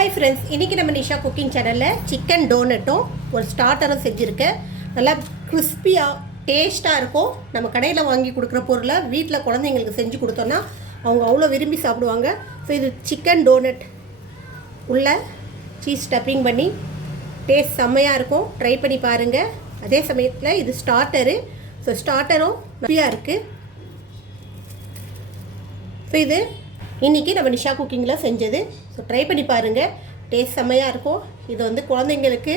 Hi friends, இன்றைக்கி நம்ம Nisha cooking சேனலில் சிக்கன் டோனட்டும் ஒரு ஸ்டார்டரும் செஞ்சுருக்கேன். நல்லா கிறிஸ்பியாக டேஸ்ட்டாக இருக்கும். நம்ம கடையில் வாங்கி கொடுக்குற பொருளை வீட்டில் குழந்தைங்களுக்கு செஞ்சு கொடுத்தோன்னா அவங்க அவ்வளோ விரும்பி சாப்பிடுவாங்க. ஸோ இது சிக்கன் டோனட் உள்ள சீஸ் ஸ்டப்பிங் பண்ணி டேஸ்ட் செம்மையாக இருக்கும். ட்ரை பண்ணி பாருங்கள். அதே சமயத்தில் இது ஸ்டார்டரு. ஸோ ஸ்டார்டரும் நிறையா இருக்குது. ஸோ இது இன்றைக்கி நம்ம நிஷா குக்கிங்கில் செஞ்சது. ஸோ ட்ரை பண்ணி பாருங்கள். டேஸ்ட் செம்மையாக இருக்கும். இது வந்து குழந்தைங்களுக்கு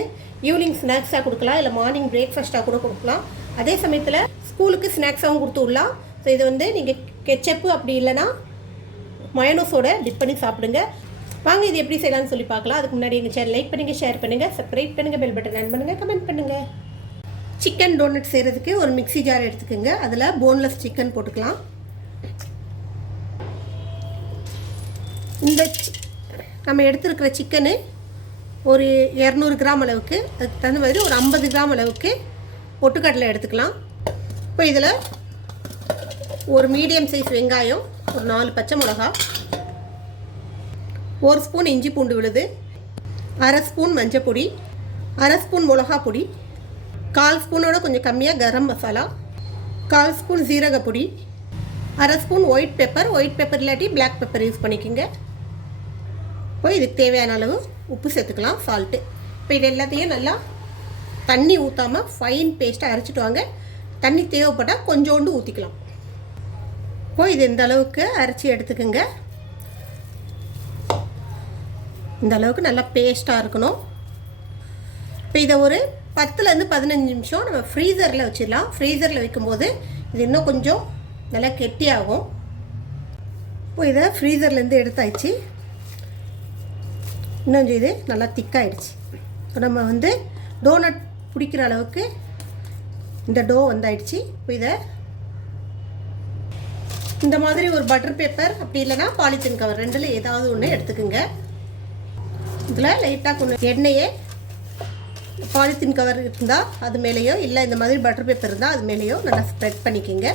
ஈவினிங் ஸ்நாக்ஸாக கொடுக்கலாம், இல்லை மார்னிங் பிரேக்ஃபாஸ்ட்டாக கூட கொடுக்கலாம். அதே சமயத்தில் ஸ்கூலுக்கு ஸ்நாக்ஸாகவும் கொடுத்து விடலாம். ஸோ இது வந்து நீங்கள் கெச்சப்பு அப்படி இல்லைன்னா மயோனஸோட டிப் பண்ணி சாப்பிடுங்க. வாங்க இது எப்படி செய்யலாம்னு சொல்லி பார்க்கலாம். அதுக்கு முன்னாடி எங்கள் சேனல் லைக் பண்ணுங்கள், ஷேர் பண்ணுங்கள், சப்ஸ்கிரைப் பண்ணுங்கள், பெல் பட்டன் ஆன் பண்ணுங்கள், கமெண்ட் பண்ணுங்கள். சிக்கன் டோனட் செய்கிறதுக்கு ஒரு மிக்ஸி ஜார் எடுத்துக்கோங்க. அதில் போன்லெஸ் சிக்கன் போட்டுக்கலாம். இந்த நம்ம எடுத்துருக்கிற சிக்கனு ஒரு 200 கிராம் அளவுக்கு, அதுக்கு தகுந்த மாதிரி ஒரு 50 கிராம் அளவுக்கு பொட்டுக்கடலை எடுத்துக்கலாம். இப்போ இதில் ஒரு மீடியம் சைஸ் வெங்காயம், ஒரு 4 பச்சை மிளகா, 1 ஸ்பூன் இஞ்சி பூண்டு விழுது, 1/2 ஸ்பூன் மஞ்சள் பொடி, 1/2 ஸ்பூன் மிளகா பொடி, 1/4 ஸ்பூனோட கொஞ்சம் கம்மியாக கரம் மசாலா, 1/4 ஸ்பூன் ஜீரகப்பொடி, 1/2 ஸ்பூன் ஒயிட் பெப்பர் இல்லாட்டி பிளாக் பெப்பர் யூஸ் பண்ணிக்கோங்க. இப்போ இதுக்கு தேவையான அளவு உப்பு சேர்த்துக்கலாம், சால்ட்டு. இப்போ இது எல்லாத்தையும் நல்லா தண்ணி ஊற்றாமல் ஃபைன் பேஸ்ட்டாக அரைச்சிட்டு வாங்க. தண்ணி தேவைப்பட்டால் கொஞ்சோண்டு ஊற்றிக்கலாம். இப்போ இது இந்த அளவுக்கு அரைச்சி எடுத்துக்கோங்க. இந்த அளவுக்கு நல்லா பேஸ்ட்டாக இருக்கணும். இப்போ இதை ஒரு 10லேருந்து 15 நிமிஷம் நம்ம ஃப்ரீசரில் வச்சிடலாம். ஃப்ரீசரில் வைக்கும்போது இது இன்னும் கொஞ்சம் நல்லா கெட்டியாகும். இப்போ இதை ஃப்ரீசர்லேருந்து எடுத்தாச்சு. இன்னும் இது நல்லா திக்காயிடுச்சு. இப்போ நம்ம வந்து டோனட் பிடிக்கிற அளவுக்கு இந்த டோ வந்தாயிடுச்சு. இப்போ இதை இந்த மாதிரி ஒரு பட்டர் பேப்பர் அப்படி இல்லைன்னா பாலித்தீன் கவர் ரெண்டில் ஏதாவது ஒன்று எடுத்துக்கோங்க. இதில் லைட்டாக கொஞ்சம் எண்ணெயே பாலித்தீன் கவர் இருந்தால் அது மேலேயோ, இல்லை இந்த மாதிரி பட்டர் பேப்பர் இருந்தால் அது மேலேயோ நல்லா ஸ்ப்ரெட் பண்ணிக்கோங்க.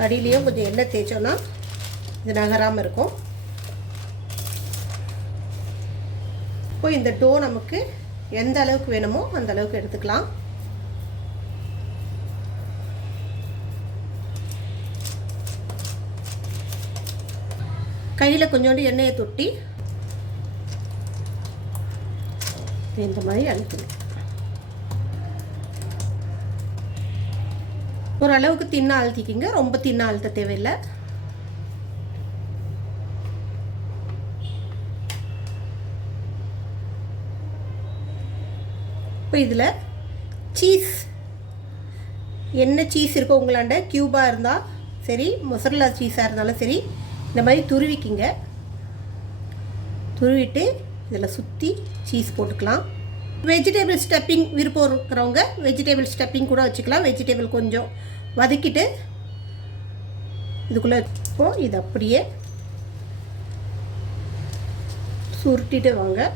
கடியிலையும் கொஞ்சம் எண்ணெய் தேய்ச்சோன்னா இது நகராமல் இருக்கும். இப்போ இந்த டோ நமக்கு எந்த அளவுக்கு வேணுமோ அந்த அளவுக்கு எடுத்துக்கலாம். கையில் கொஞ்சோண்டு எண்ணெயை தொட்டி இந்த மாதிரி அழுத்தணும். ஓரளவுக்கு தின்னா அழுத்திக்கிங்க, ரொம்ப தின்னா அழுத்த தேவையில்லை. இப்போ இதில் சீஸ், என்ன சீஸ் இருக்கோ உங்களாண்ட, க்யூபாக இருந்தால் சரி, மொசரல்லா சீஸாக இருந்தாலும் சரி, இந்த மாதிரி துருவிக்கிங்க. துருவிட்டு இதில் சுற்றி சீஸ் போட்டுக்கலாம். வெஜிடபிள் ஸ்டப்பிங் விருப்பம் இருக்கிறவங்க வெஜிடபிள் ஸ்டப்பிங் கூட வச்சுக்கலாம். வெஜிடபிள் கொஞ்சம் வதக்கிட்டு இதுக்குள்ளே இப்போது இது அப்படியே சுருட்டிட்டு வாங்க.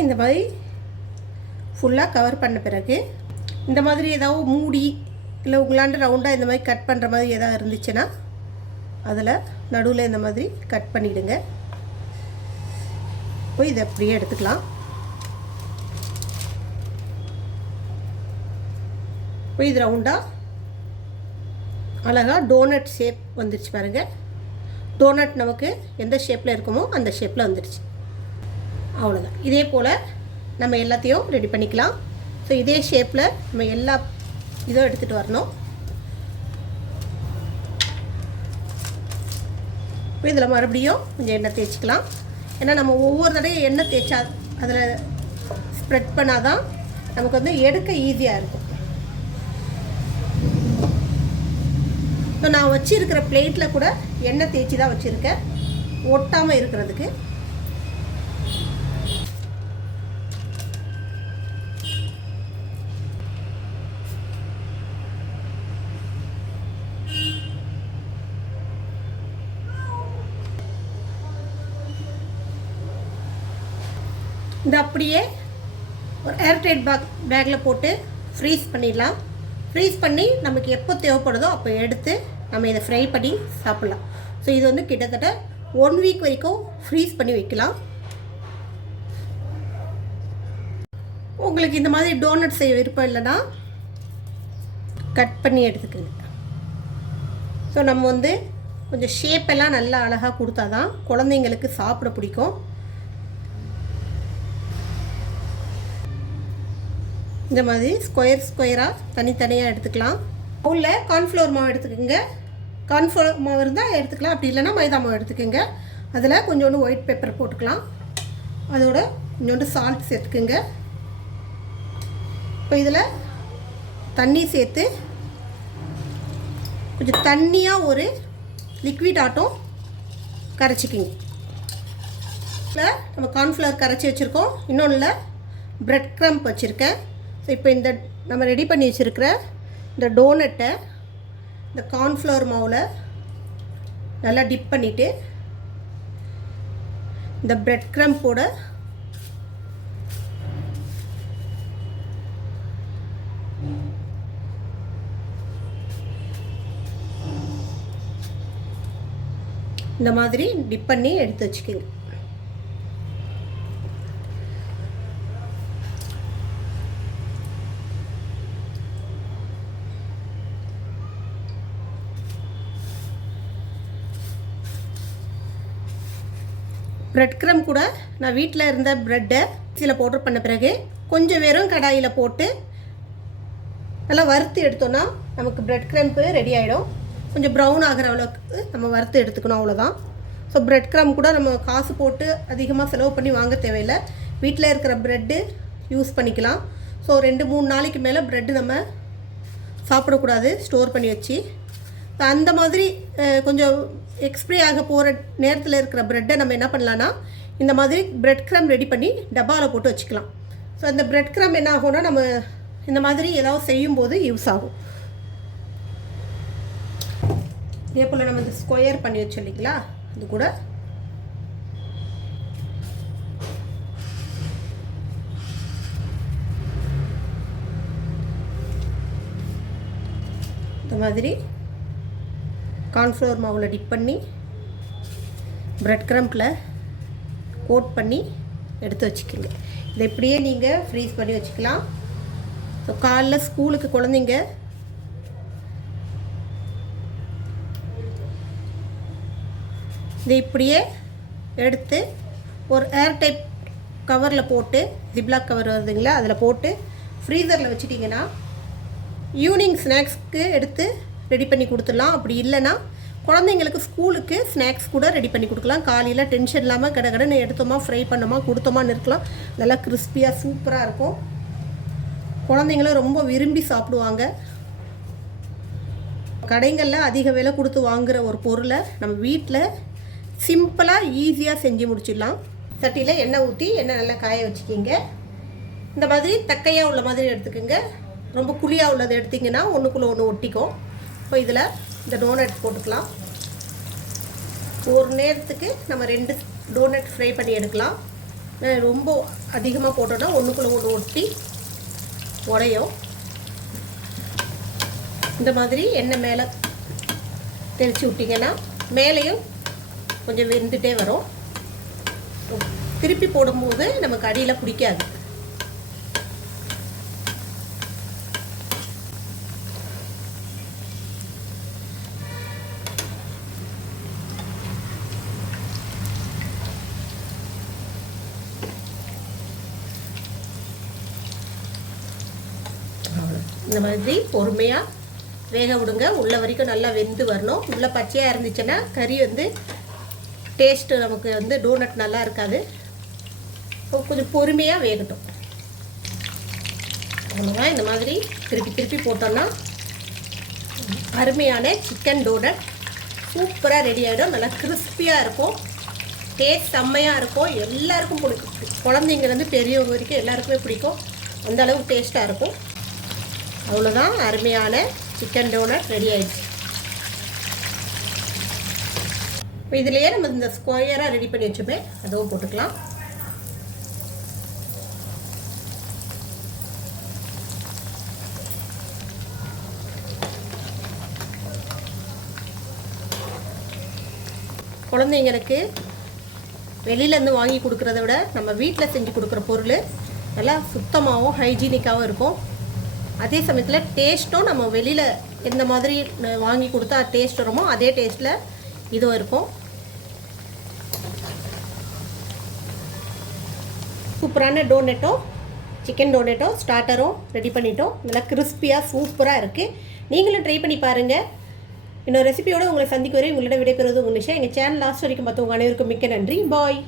இந்த மாதிரி ஃபுல்லாக கவர் பண்ண பிறகு இந்த மாதிரி ஏதாவது மூடி இல்லை உங்களாண்ட ரவுண்டாக இந்த மாதிரி கட் பண்ணுற மாதிரி ஏதாவது இருந்துச்சுன்னா அதில் நடுவில் இந்த மாதிரி கட் பண்ணிவிடுங்க. இப்போ இதை அப்படியே எடுத்துக்கலாம். இப்போ இது ரவுண்டாக அழகாக டோனட் ஷேப் வந்துடுச்சு பாருங்கள். டோனட் நமக்கு எந்த ஷேப்பில் இருக்குமோ அந்த ஷேப்பில் வந்துடுச்சு. அவ்வளோதான். இதே போல் நம்ம எல்லாத்தையும் ரெடி பண்ணிக்கலாம். ஸோ இதே ஷேப்பில் நம்ம எல்லா இதுவும் எடுத்துகிட்டு வரணும். இப்போ இதில் மறுபடியும் கொஞ்சம் எண்ணெய் தேய்ச்சிக்கலாம். ஏன்னா நம்ம ஒவ்வொரு தடையும் எண்ணெய் தேய்ச்சா அதில் ஸ்ப்ரெட் பண்ணால் தான் நமக்கு வந்து எடுக்க ஈஸியாக இருக்கும். இப்போ நான் வச்சுருக்கிற பிளேட்டில் கூட எண்ணெய் தேய்ச்சி தான் வச்சுருக்கேன், ஒட்டாமல் இருக்கிறதுக்கு. இந்த அப்படியே ஒரு ஏர்டைட் பேக்கில் போட்டு ஃப்ரீஸ் பண்ணிடலாம். ஃப்ரீஸ் பண்ணி நமக்கு எப்போ தேவைப்படுதோ அப்போ எடுத்து நம்ம இதை ஃப்ரை பண்ணி சாப்பிட்லாம். ஸோ இது வந்து கிட்டத்தட்ட 1 வீக் வரைக்கும் ஃப்ரீஸ் பண்ணி வைக்கலாம். உங்களுக்கு இந்த மாதிரி டோனட் செய்ய விருப்பம் இல்லைன்னா கட் பண்ணி எடுத்துக்கோங்க. ஸோ நம்ம வந்து கொஞ்சம் ஷேப்பெல்லாம் நல்லா அழகாக கொடுத்தா தான் குழந்தைங்களுக்கு சாப்பிட பிடிக்கும். இந்த மாதிரி ஸ்கொயராக தனித்தனியாக எடுத்துக்கலாம். பவுலில் கார்ன்ஃப்ளவர் மாவு எடுத்துக்கோங்க. கார்ன்ஃப்ளவர் மாவு இருந்தால் எடுத்துக்கலாம், அப்படி இல்லைன்னா மைதா மாவு எடுத்துக்கோங்க. அதில் கொஞ்சோண்டு ஒயிட் பெப்பர் போட்டுக்கலாம். அதோட கொஞ்சோண்டு சால்ட் சேர்த்துக்குங்க. இப்போ இதில் தண்ணி சேர்த்து கொஞ்சம் தண்ணியாக ஒரு லிக்விட் ஆட்டம் கரைச்சிக்கிங்க. இதில் நம்ம கார்ன்ஃப்ளவர் கரைச்சி வச்சுருக்கோம். இன்னொன்றில் ப்ரெட் க்ரம்ப் வச்சுருக்கேன். ஸோ இப்போ இந்த நம்ம ரெடி பண்ணி வச்சுருக்கிற இந்த டோனட்டை இந்த கார்ன்ஃப்ளவர் மாவில் நல்லா டிப் பண்ணிவிட்டு இந்த ப்ரெட் க்ரம்போட இந்த மாதிரி டிப் பண்ணி எடுத்து வச்சுக்கோங்க. ப்ரெட் க்ரம் கூட நான் வீட்டில் இருந்த ப்ரெட்டை மிக்ஸியில் பவுட்ரு பண்ண பிறகு கொஞ்சம் வெறும் கடாயில் போட்டு நல்லா வறுத்து எடுத்தோன்னா நமக்கு ப்ரெட் க்ரம்ப்பு ரெடி ஆகிடும். கொஞ்சம் ப்ரௌன் ஆகிற அளவுக்கு நம்ம வறுத்து எடுத்துக்கணும், அவ்வளோதான். ஸோ ப்ரெட் க்ரம் கூட நம்ம காசு போட்டு அதிகமாக செலவு பண்ணி வாங்க தேவையில்லை. வீட்டில் இருக்கிற ப்ரெட்டு யூஸ் பண்ணிக்கலாம். ஸோ 2-3 நாளைக்கு மேலே ப்ரெட்டு நம்ம சாப்பிடக்கூடாது ஸ்டோர் பண்ணி வச்சு. அந்த மாதிரி கொஞ்சம் எக்ஸ்பிரி ஆக போகிற நேரத்தில் இருக்கிற ப்ரெட்டை நம்ம என்ன பண்ணலான்னா இந்த மாதிரி ப்ரெட் க்ரம் ரெடி பண்ணி டப்பாவில் போட்டு வச்சுக்கலாம். ஸோ அந்த ப்ரெட் க்ரம் என்ன ஆகும்னா நம்ம இந்த மாதிரி ஏதாவது செய்யும்போது யூஸ் ஆகும். இதே போல் நம்ம இந்த ஸ்கொயர் பண்ணி வச்சோம் இல்லைங்களா, அது கூட இந்த மாதிரி கார்ன்ஃப்ளவர் மாவில் டிப் பண்ணி ப்ரெட் க்ரம்பில் கோட் பண்ணி எடுத்து வச்சுக்கோங்க. இதை இப்படியே நீங்கள் ஃப்ரீஸ் பண்ணி வச்சுக்கலாம். ஸோ காலைல ஸ்கூலுக்கு குழந்தைங்க இதை இப்படியே எடுத்து ஒரு ஏர் டைப் கவரில் போட்டு, ஜிப்லாக் கவர் வருதுங்களா, அதில் போட்டு ஃப்ரீசரில் வச்சுட்டிங்கன்னா ஈவினிங் ஸ்நாக்ஸ்க்கு எடுத்து ரெடி பண்ணி கொடுத்துடலாம். அப்படி இல்லைன்னா குழந்தைங்களுக்கு ஸ்கூலுக்கு ஸ்நாக்ஸ் கூட ரெடி பண்ணி கொடுக்கலாம். காலையில் டென்ஷன் இல்லாமல் கடகடன்னு எடுத்தோமா ஃப்ரை பண்ணோமா கொடுத்தோமான்னு இருக்கலாம். நல்லா கிறிஸ்பியாக சூப்பராக இருக்கும். குழந்தைங்களும் ரொம்ப விரும்பி சாப்பிடுவாங்க. கடைகளில் அதிக விலை கொடுத்து வாங்குகிற ஒரு பொருளை நம்ம வீட்டில் சிம்பிளாக ஈஸியாக செஞ்சு முடிச்சிடலாம். சட்டியில் எண்ணெய் ஊற்றி எண்ணெய் நல்லா காய வச்சுக்கிங்க. இந்த மாதிரி தக்கையாக உள்ள மாதிரி எடுத்துக்கோங்க. ரொம்ப குழியாக உள்ளது எடுத்திங்கன்னா ஒன்றுக்குள்ளே ஒன்று ஒட்டிக்கும். இப்போ இதில் இந்த டோனட் போட்டுக்கலாம். ஒரு நேரத்துக்கு நம்ம 2 டோனட் ஃப்ரை பண்ணி எடுக்கலாம். ரொம்ப அதிகமாக போட்டோன்னா ஒன்றுக்குள்ளே ஒன்று ஒட்டி உடையும். இந்த மாதிரி எண்ணெய் மேலே தெளித்து விட்டிங்கன்னா மேலேயும் கொஞ்சம் வெந்துட்டே வரும். திருப்பி போடும்போது நமக்கு அடியில் பிடிக்காது. இந்த மாதிரி பொறுமையாக வேக விடுங்க. உள்ள வரைக்கும் நல்லா வெந்து வரணும். உள்ளே பச்சையாக இருந்துச்சுன்னா கறி வந்து டேஸ்ட்டு நமக்கு வந்து டோனட் நல்லா இருக்காது. கொஞ்சம் பொறுமையாக வேகட்டும். அவ்வளோதான். இந்த மாதிரி திருப்பி திருப்பி போட்டோன்னா அருமையான சிக்கன் டோனட் சூப்பராக ரெடி ஆகிடும். நல்லா கிறிஸ்பியாக இருக்கும். டேஸ்ட் செம்மையாக இருக்கும். எல்லாருக்கும் பிடிக்கும். குழந்தைங்கலேருந்து பெரியவங்க வரைக்கும் எல்லாருக்குமே பிடிக்கும். அந்த அளவுக்கு டேஸ்ட்டாக இருக்கும். அவ்வளோதான். அருமையான சிக்கன் டோனட் ரெடி ஆயிடுச்சு. இப்போ இதிலேயே நம்ம இந்த ஸ்கொயராக ரெடி பண்ணி வச்சோமே அதுவும் போட்டுக்கலாம். குழந்தைங்களுக்கு வெளியிலேருந்து வாங்கி கொடுக்குறத விட நம்ம வீட்டில் செஞ்சு கொடுக்குற பொருள் நல்லா சுத்தமாகவும் ஹைஜீனிக்காகவும் இருக்கும். அதே சமயத்தில் டேஸ்ட்டும் நம்ம வெளியில் எந்த மாதிரி வாங்கி கொடுத்தா டேஸ்ட் வருமோ அதே டேஸ்ட்டில் இதுவும் இருக்கும். சூப்பரான டோனட்டோ சிக்கன் டோனட்டோ ஸ்டார்டரும் ரெடி பண்ணிட்டோம். நல்லா கிறிஸ்பியாக சூப்பராக இருக்குது. நீங்களும் ட்ரை பண்ணி பாருங்கள். இன்னொரு ரெசிபியோடு உங்களை சந்திக்க வரை உங்களிடம் விடைபெறுவது உங்கள் நிஷா. எங்கள் சேனல் லாஸ்ட் வரைக்கும் பார்த்தவங்க அனைவருக்கும் மிக்க நன்றி. பாய்.